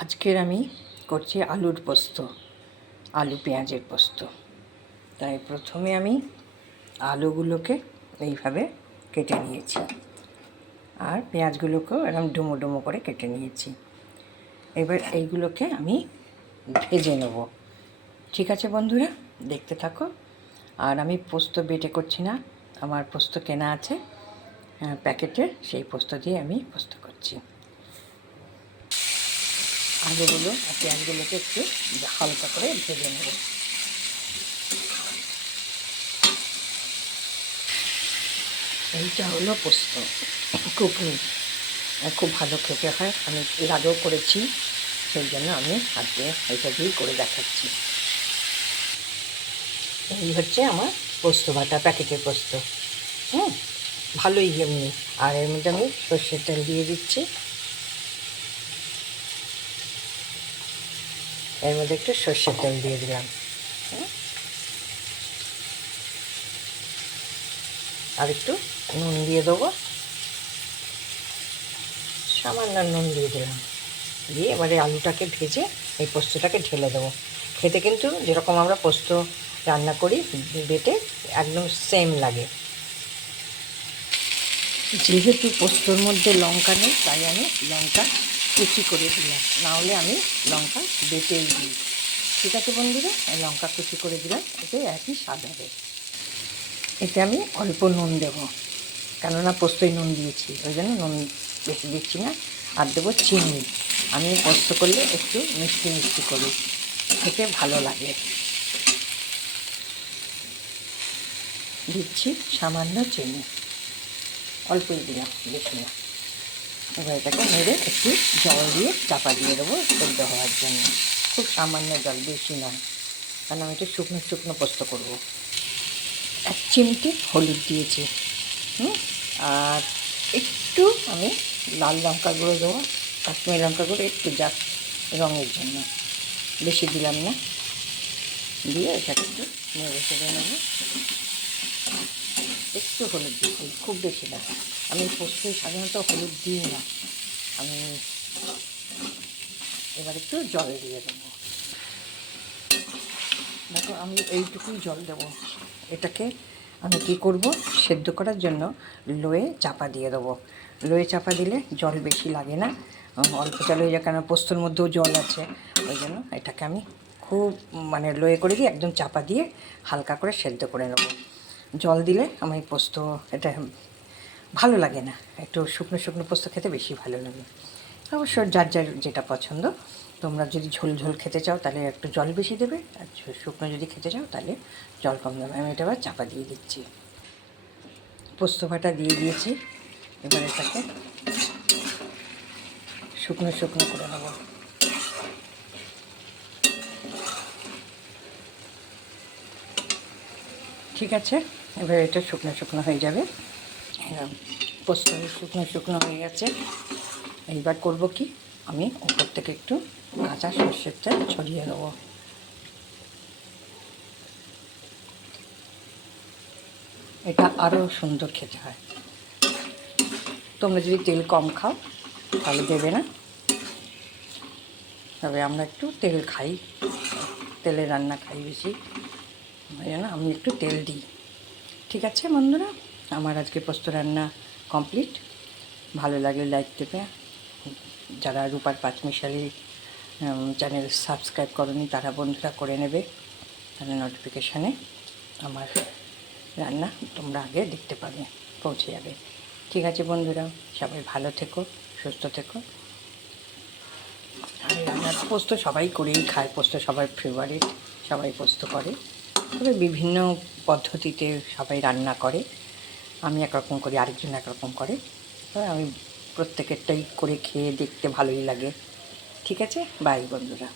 আজকের আমি করছি আলুর পোস্ত, আলু পেঁয়াজের পোস্ত। তাই প্রথমে আমি আলুগুলোকে এইভাবে কেটে নিয়েছি আর পেঁয়াজগুলোকেও এরকম ডুমো ডুমো করে কেটে নিয়েছি। এবার এইগুলোকে আমি ভেজে নেব। ঠিক আছে বন্ধুরা, দেখতে থাকো। আর আমি পোস্ত বেটে করছি না, আমার পোস্ত কেনা আছে প্যাকেটের, সেই পোস্ত দিয়ে আমি পোস্ত করছি। আলুগুলো আর পেঁয়াজগুলোকে একটু হালকা করে ভেজে নেব। এইটা হলো পোস্ত, খুব ভালো খেতে হয়। আমি এর আগেও করেছি, সেই জন্য আমি আজকে এটা দিয়েই করে দেখাচ্ছি। এই হচ্ছে আমার পোস্ত বাটা, প্যাকেটের পোস্ত। ভালোই এমনি। আর এর মধ্যে আমি সর্ষের তেল দিয়ে দিচ্ছি, এর মধ্যে একটু সর্ষের তেল দিয়ে দিলাম। আর একটু নুন দিয়ে দেবো, সামান্য নুন দিয়ে দিলাম। দিয়ে এবারে আলুটাকে ভেজে এই পোস্তটাকে ঢেলে দেবো। খেতে কিন্তু যেরকম আমরা পোস্ত রান্না করি বেটে, একদম সেম লাগে। যেহেতু পোস্তর মধ্যে লঙ্কা নেই, তাই আমি লঙ্কা কুচি করে দিলাম, নাহলে আমি লঙ্কা বেটেই দিই। ঠিক আছে বন্ধুরা, লঙ্কা কুচি করে দিলাম, এতে একই স্বাদ হবে। এতে আমি অল্প নুন দেবো, কেননা পোস্তই নুন দিয়েছি, ওই জন্য নুন বেশি দিচ্ছি না। আর দেবো চিনি। আমি পোস্ত করলে একটু মিষ্টি মিষ্টি করি, খেতে ভালো লাগে। দিচ্ছি সামান্য চিনি, অল্পই দিলাম, বেশি না। এবার এটাকে নেড়ে একটু জল দিয়ে চাপা দিয়ে দেবো সেদ্ধ হওয়ার জন্য। খুব সামান্য জল, বেশি নয়, কারণ আমি একটু শুকনো শুকনো পোস্ত করবো। 1 চিমটি হলুদ দিয়েছি, আর একটু আমি লাল লঙ্কা গুঁড়ো দেবো, কাশ্মীরি লঙ্কা গুঁড়ো, একটু জাস্ট রঙের জন্য, বেশি দিলাম না। দিয়ে এটাকে একটু নেড়ে চেড়ে নেবো। একটু হলুদ দিচ্ছি, খুব বেশি না। আমি পোস্তে সাধারণত হলুদ দিই না। আমি এবার একটু জল দিয়ে দেবো। দেখো, আমি এইটুকুই জল দেবো। এটাকে আমি কী করব, সেদ্ধ করার জন্য লোয়ে চাপা দিয়ে দেবো। লোয়ে চাপা দিলে জল বেশি লাগে না, অল্প জল হয়ে যায়, কেন পোস্তর মধ্যেও জল আছে। ওই জন্য এটাকে আমি খুব লোয়ে করে দিয়ে একদম চাপা দিয়ে হালকা করে সেদ্ধ করে নেব। জল দিলে আমার পোস্ত এটা ভালো লাগে না, একটু শুকনো শুকনো পোস্ত খেতে বেশি ভালো লাগে। অবশ্য যার যার যেটা পছন্দ। তোমরা যদি ঝোল ঝোল খেতে চাও তাহলে একটু জল বেশি দেবে, আর শুকনো যদি খেতে চাও তাহলে জল কম দেবে। আমি এটা আবার চাপা দিয়ে দিচ্ছি। পোস্ত বাটা দিয়ে দিয়েছি, এবার এটাকে শুকনো শুকনো করে নেব। ঠিক আছে, এবার এটা শুকনো শুকনো হয়ে যাবে। পোস্ত শুকনো শুকনো হয়ে গেছে। এইবার করব কি, আমি উপর থেকে একটু কাঁচা সর্ষের তেল ছড়িয়ে দেবো। এটা আরও সুন্দর খেতে হয়। তোমরা যদি তেল কম খাও তাহলে দেবে না, তবে আমরা একটু তেল খাই, তেলে রান্না খাই বেশি, ওই জন্য আমি একটু তেল দিই। ঠিক আছে বন্ধুরা, আমার আজকে পোস্ত রান্না কমপ্লিট। ভালো লাগলে লাইক দেবে। যারা রূপার পাঁচমিশালি চ্যানেল সাবস্ক্রাইব করনি তারা বন্ধুরা করে নেবে, তাহলে নোটিফিকেশানে আমার রান্না তোমরা আগে দেখতে পাবে, পৌঁছে যাবে। ঠিক আছে বন্ধুরা, সবাই ভালো থেকো, সুস্থ থেকো। আর রান্নার পোস্ত সবাই করেই খায়, পোস্ত সবার ফেভারিট, সবাই পোস্ত করে, তবে বিভিন্ন পদ্ধতিতে সবাই রান্না করে। আমি একরকম করি, আরেকজন একরকম করে, তবে আমি প্রত্যেকেরটাই করে খেয়ে দেখতে ভালোই লাগে। ঠিক আছে, বাই বন্ধুরা।